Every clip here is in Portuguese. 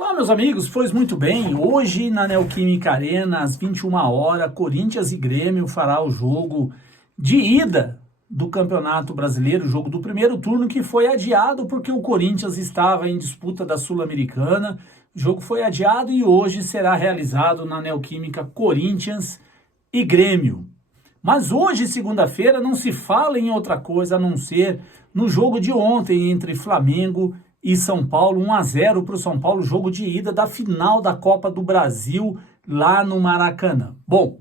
Olá, meus amigos, pois muito bem, hoje na Neoquímica Arena, às 21 horas, Corinthians e Grêmio fará o jogo de ida do Campeonato Brasileiro, o jogo do primeiro turno, que foi adiado porque o Corinthians estava em disputa da Sul-Americana. O jogo foi adiado e hoje será realizado na Neoquímica Corinthians e Grêmio. Mas hoje, segunda-feira, não se fala em outra coisa a não ser no jogo de ontem entre Flamengo e São Paulo, 1-0 para o São Paulo, jogo de ida da final da Copa do Brasil lá no Maracanã. Bom,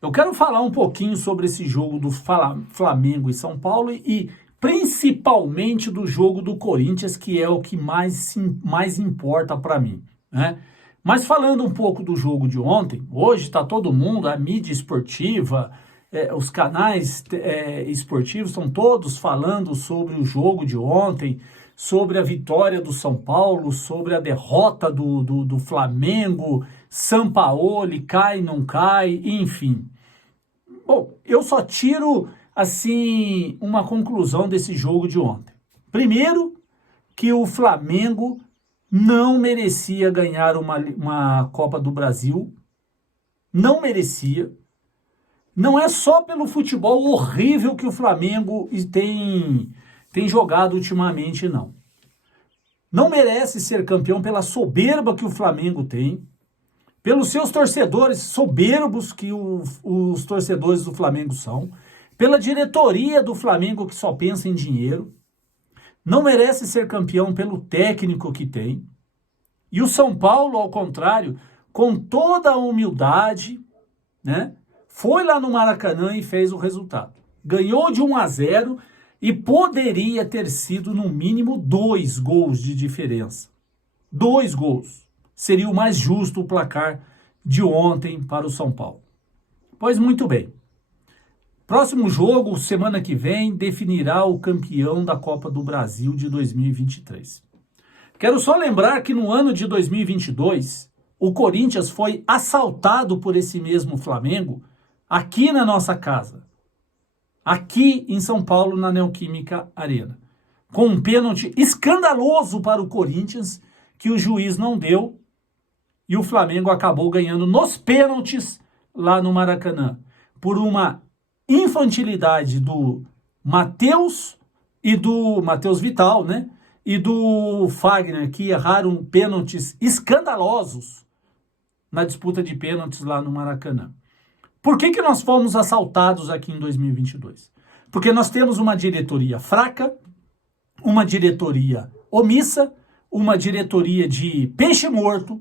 eu quero falar um pouquinho sobre esse jogo do Flamengo e São Paulo e principalmente do jogo do Corinthians, que é o que mais importa para mim, né? Mas falando um pouco do jogo de ontem, hoje está todo mundo, a mídia esportiva, os canais esportivos estão todos falando sobre o jogo de ontem, sobre a vitória do São Paulo, sobre a derrota do Flamengo, Sampaoli, cai, não cai, enfim. Bom, eu só tiro, assim, uma conclusão desse jogo de ontem. Primeiro, que o Flamengo não merecia ganhar uma Copa do Brasil, não merecia. Não é só pelo futebol horrível que o Flamengo tem jogado ultimamente, não. Não merece ser campeão pela soberba que o Flamengo tem, pelos seus torcedores soberbos que os torcedores do Flamengo são, pela diretoria do Flamengo que só pensa em dinheiro. Não merece ser campeão pelo técnico que tem. E o São Paulo, ao contrário, com toda a humildade, né, foi lá no Maracanã e fez o resultado. Ganhou de 1-0 e poderia ter sido no mínimo 2 gols de diferença. 2 gols. Seria o mais justo o placar de ontem para o São Paulo. Pois muito bem. Próximo jogo, semana que vem, definirá o campeão da Copa do Brasil de 2023. Quero só lembrar que no ano de 2022, o Corinthians foi assaltado por esse mesmo Flamengo aqui na nossa casa. Aqui em São Paulo, na Neoquímica Arena. Com um pênalti escandaloso para o Corinthians, que o juiz não deu, e o Flamengo acabou ganhando nos pênaltis lá no Maracanã. Por uma infantilidade do Matheus Vital, né? E do Fagner, que erraram pênaltis escandalosos na disputa de pênaltis lá no Maracanã. Por que nós fomos assaltados aqui em 2022? Porque nós temos uma diretoria fraca, uma diretoria omissa, uma diretoria de peixe morto,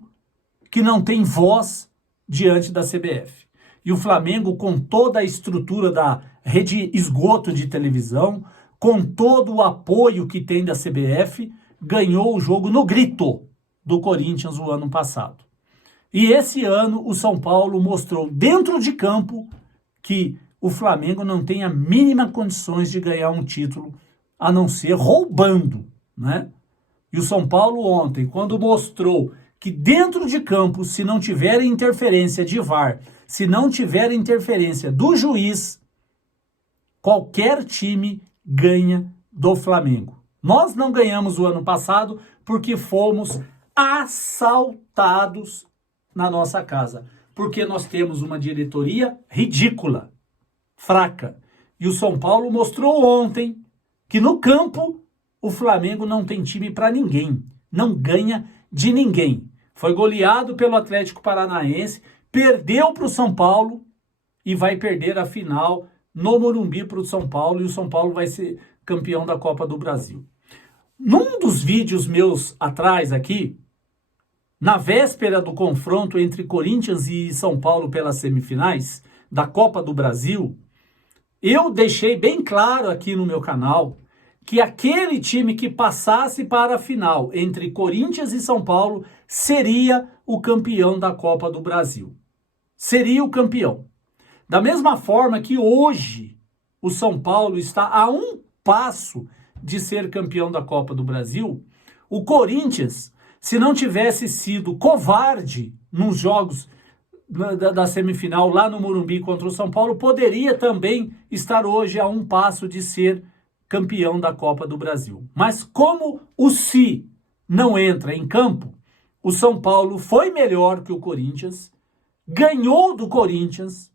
que não tem voz diante da CBF. E o Flamengo, com toda a estrutura da rede esgoto de televisão, com todo o apoio que tem da CBF, ganhou o jogo no grito do Corinthians o ano passado. E esse ano o São Paulo mostrou dentro de campo que o Flamengo não tem a mínima condições de ganhar um título, a não ser roubando, né? E o São Paulo ontem, quando mostrou que dentro de campo, se não tiver interferência de VAR, se não tiver interferência do juiz, qualquer time ganha do Flamengo. Nós não ganhamos o ano passado porque fomos assaltados na nossa casa, porque nós temos uma diretoria ridícula, fraca. E o São Paulo mostrou ontem que no campo o Flamengo não tem time para ninguém, não ganha de ninguém. Foi goleado pelo Atlético Paranaense, perdeu para o São Paulo e vai perder a final no Morumbi para o São Paulo, e o São Paulo vai ser campeão da Copa do Brasil. Num dos vídeos meus atrás aqui, na véspera do confronto entre Corinthians e São Paulo pelas semifinais da Copa do Brasil, eu deixei bem claro aqui no meu canal que aquele time que passasse para a final entre Corinthians e São Paulo seria o campeão da Copa do Brasil. Seria o campeão. Da mesma forma que hoje o São Paulo está a um passo de ser campeão da Copa do Brasil, o Corinthians, se não tivesse sido covarde nos jogos da semifinal lá no Morumbi contra o São Paulo, poderia também estar hoje a um passo de ser campeão da Copa do Brasil. Mas como o Si não entra em campo, o São Paulo foi melhor que o Corinthians, ganhou do Corinthians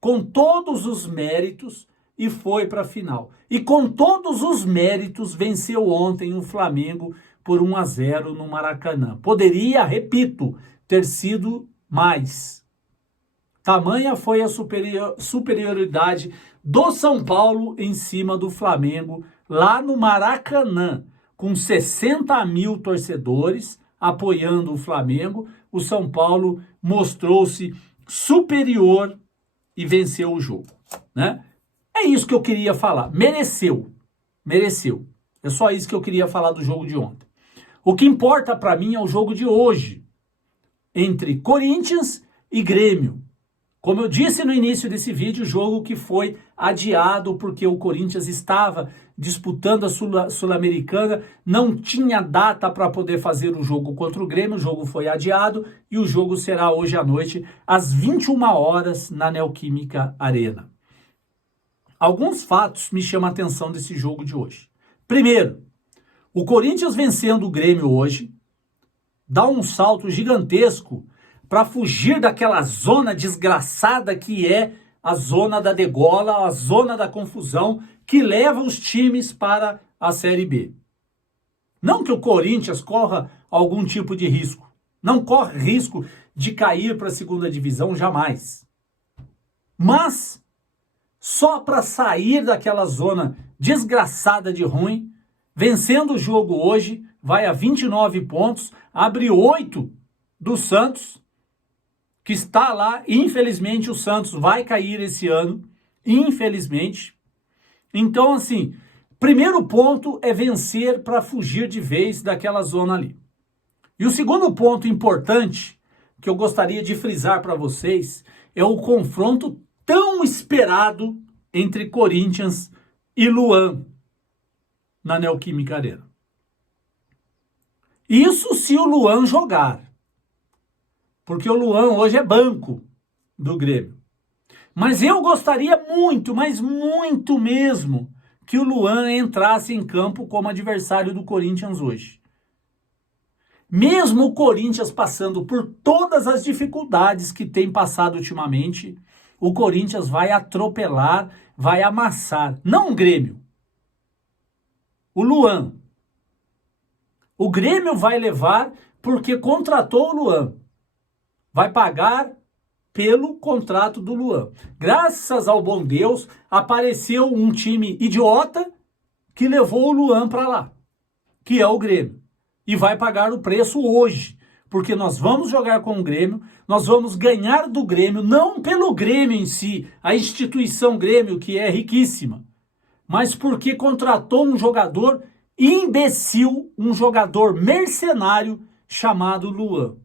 com todos os méritos e foi para a final. E com todos os méritos venceu ontem o Flamengo por 1-0 no Maracanã. Poderia, repito, ter sido mais. Tamanha foi a superioridade do São Paulo em cima do Flamengo lá no Maracanã, com 60 mil torcedores apoiando o Flamengo. O São Paulo mostrou-se superior e venceu o jogo, né? É isso que eu queria falar. Mereceu. É só isso que eu queria falar do jogo de ontem. O que importa para mim é o jogo de hoje, entre Corinthians e Grêmio. Como eu disse no início desse vídeo, o jogo que foi adiado porque o Corinthians estava disputando a Sul-Americana, não tinha data para poder fazer o jogo contra o Grêmio, o jogo foi adiado e o jogo será hoje à noite, às 21 horas, na Neoquímica Arena. Alguns fatos me chamam a atenção desse jogo de hoje. Primeiro, o Corinthians vencendo o Grêmio hoje, dá um salto gigantesco para fugir daquela zona desgraçada que é a zona da degola, a zona da confusão que leva os times para a Série B. Não que o Corinthians corra algum tipo de risco. Não corre risco de cair para a segunda divisão, jamais. Mas, só para sair daquela zona desgraçada de ruim, vencendo o jogo hoje, vai a 29 pontos, abre 8 do Santos, que está lá. Infelizmente o Santos vai cair esse ano, infelizmente. Então, assim, primeiro ponto é vencer para fugir de vez daquela zona ali. E o segundo ponto importante que eu gostaria de frisar para vocês é o confronto tão esperado entre Corinthians e Luan na Neoquímica Arena. Isso se o Luan jogar. Porque o Luan hoje é banco do Grêmio. Mas eu gostaria muito, mas muito mesmo, que o Luan entrasse em campo como adversário do Corinthians hoje. Mesmo o Corinthians passando por todas as dificuldades que tem passado ultimamente, o Corinthians vai atropelar, vai amassar. Não o Grêmio. O Luan. O Grêmio vai levar porque contratou o Luan. Vai pagar pelo contrato do Luan. Graças ao bom Deus, apareceu um time idiota que levou o Luan para lá, que é o Grêmio. E vai pagar o preço hoje, porque nós vamos jogar com o Grêmio, nós vamos ganhar do Grêmio, não pelo Grêmio em si, a instituição Grêmio, que é riquíssima, mas porque contratou um jogador imbecil, um jogador mercenário chamado Luan.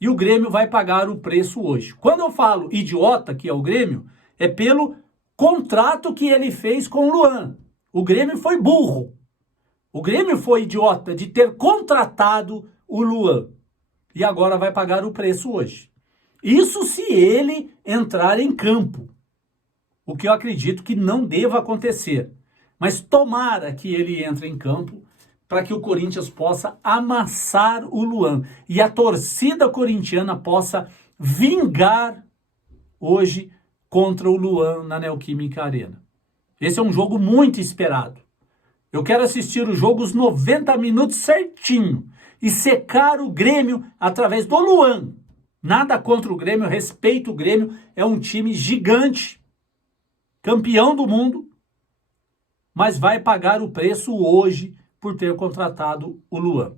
E o Grêmio vai pagar o preço hoje. Quando eu falo idiota, que é o Grêmio, é pelo contrato que ele fez com o Luan. O Grêmio foi burro. O Grêmio foi idiota de ter contratado o Luan. E agora vai pagar o preço hoje. Isso se ele entrar em campo. O que eu acredito que não deva acontecer. Mas tomara que ele entre em campo para que o Corinthians possa amassar o Luan e a torcida corintiana possa vingar hoje contra o Luan na Neoquímica Arena. Esse é um jogo muito esperado. Eu quero assistir o jogo os 90 minutos certinho e secar o Grêmio através do Luan. Nada contra o Grêmio, respeito o Grêmio, é um time gigante, campeão do mundo, mas vai pagar o preço hoje por ter contratado o Luan.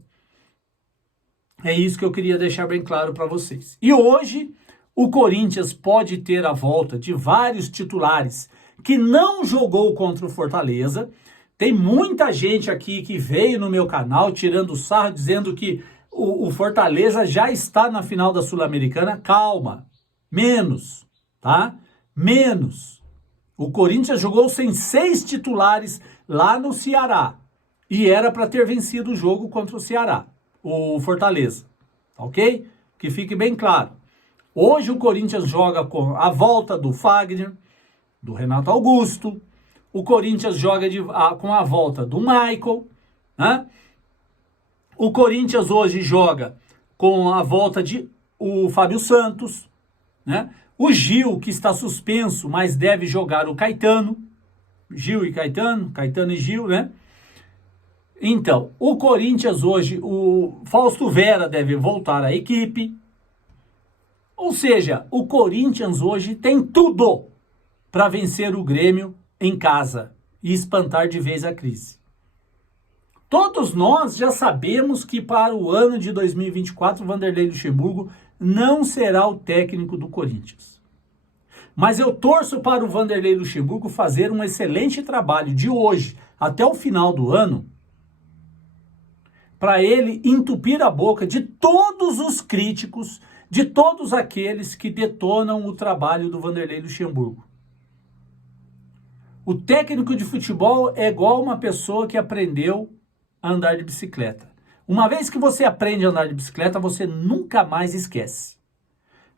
É isso que eu queria deixar bem claro para vocês. E hoje, o Corinthians pode ter a volta de vários titulares que não jogou contra o Fortaleza. Tem muita gente aqui que veio no meu canal tirando sarro, dizendo que o Fortaleza já está na final da Sul-Americana. Calma, menos, tá? Menos. O Corinthians jogou sem 6 titulares lá no Ceará. E era para ter vencido o jogo contra o Ceará, o Fortaleza, ok? Que fique bem claro. Hoje o Corinthians joga com a volta do Fagner, do Renato Augusto. O Corinthians joga com a volta do Michael, né? O Corinthians hoje joga com a volta de o Fábio Santos, né? O Gil, que está suspenso, mas deve jogar o Caetano. Gil e Caetano, Caetano e Gil, né? Então, o Corinthians hoje, o Fausto Vera deve voltar à equipe. Ou seja, o Corinthians hoje tem tudo para vencer o Grêmio em casa e espantar de vez a crise. Todos nós já sabemos que para o ano de 2024, o Vanderlei Luxemburgo não será o técnico do Corinthians. Mas eu torço para o Vanderlei Luxemburgo fazer um excelente trabalho de hoje até o final do ano, para ele entupir a boca de todos os críticos, de todos aqueles que detonam o trabalho do Vanderlei Luxemburgo. O técnico de futebol é igual uma pessoa que aprendeu a andar de bicicleta. Uma vez que você aprende a andar de bicicleta, você nunca mais esquece.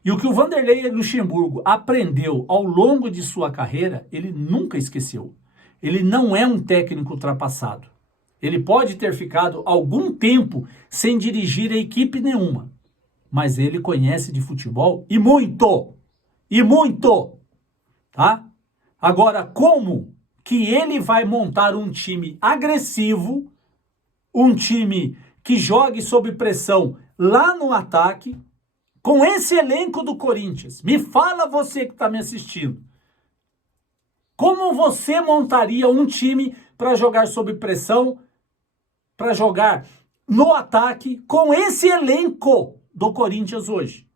E o que o Vanderlei Luxemburgo aprendeu ao longo de sua carreira, ele nunca esqueceu. Ele não é um técnico ultrapassado. Ele pode ter ficado algum tempo sem dirigir a equipe nenhuma, mas ele conhece de futebol e muito, tá? Agora, como que ele vai montar um time agressivo, um time que jogue sob pressão lá no ataque, com esse elenco do Corinthians? Me fala você que está me assistindo. Como você montaria um time para jogar sob pressão, para jogar no ataque, com esse elenco do Corinthians hoje?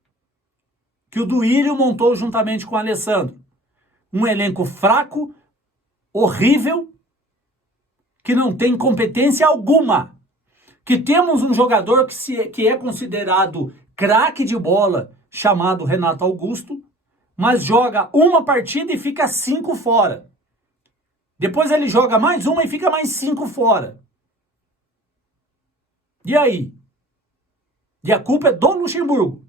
Que o Duílio montou juntamente com o Alessandro. Um elenco fraco, horrível, que não tem competência alguma. Que temos um jogador que é considerado craque de bola, chamado Renato Augusto, mas joga uma partida e fica 5 fora. Depois ele joga mais uma e fica mais 5 fora. E aí? E a culpa é do Luxemburgo.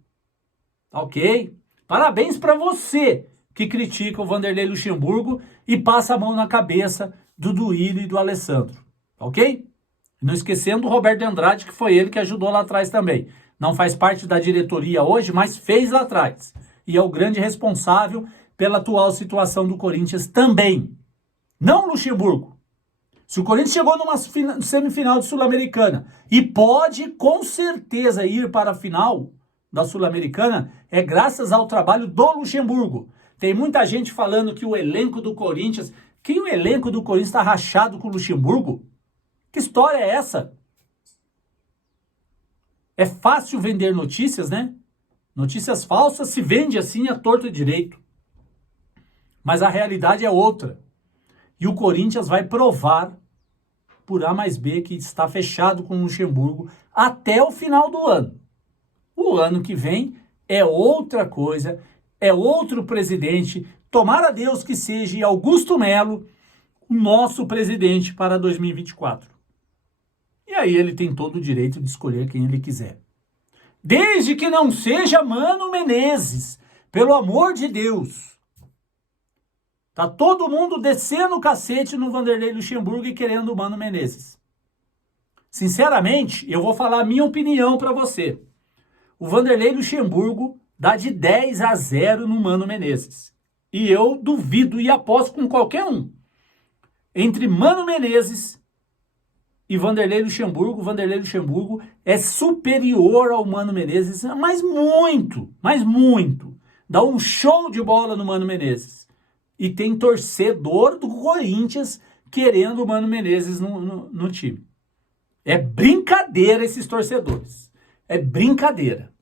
Ok? Parabéns para você que critica o Vanderlei Luxemburgo e passa a mão na cabeça do Duílio e do Alessandro. Ok? Não esquecendo o Roberto Andrade, que foi ele que ajudou lá atrás também. Não faz parte da diretoria hoje, mas fez lá atrás. E é o grande responsável pela atual situação do Corinthians também. Não o Luxemburgo. Se o Corinthians chegou numa semifinal de Sul-Americana e pode com certeza ir para a final da Sul-Americana, é graças ao trabalho do Luxemburgo. Tem muita gente falando que o elenco do Corinthians, que o elenco do Corinthians está rachado com o Luxemburgo. Que história é essa? É fácil vender notícias, né? Notícias falsas se vende assim a torto e direito. Mas a realidade é outra. E o Corinthians vai provar por A mais B que está fechado com o Luxemburgo até o final do ano. O ano que vem é outra coisa, é outro presidente. Tomara a Deus que seja Augusto Melo o nosso presidente para 2024. E aí ele tem todo o direito de escolher quem ele quiser. Desde que não seja Mano Menezes, pelo amor de Deus. Tá todo mundo descendo o cacete no Vanderlei Luxemburgo e querendo o Mano Menezes. Sinceramente, eu vou falar a minha opinião para você. O Vanderlei Luxemburgo dá de 10-0 no Mano Menezes. E eu duvido e aposto com qualquer um. Entre Mano Menezes e Vanderlei Luxemburgo é superior ao Mano Menezes, mas muito. Dá um show de bola no Mano Menezes. E tem torcedor do Corinthians querendo o Mano Menezes no time. É brincadeira esses torcedores. É brincadeira.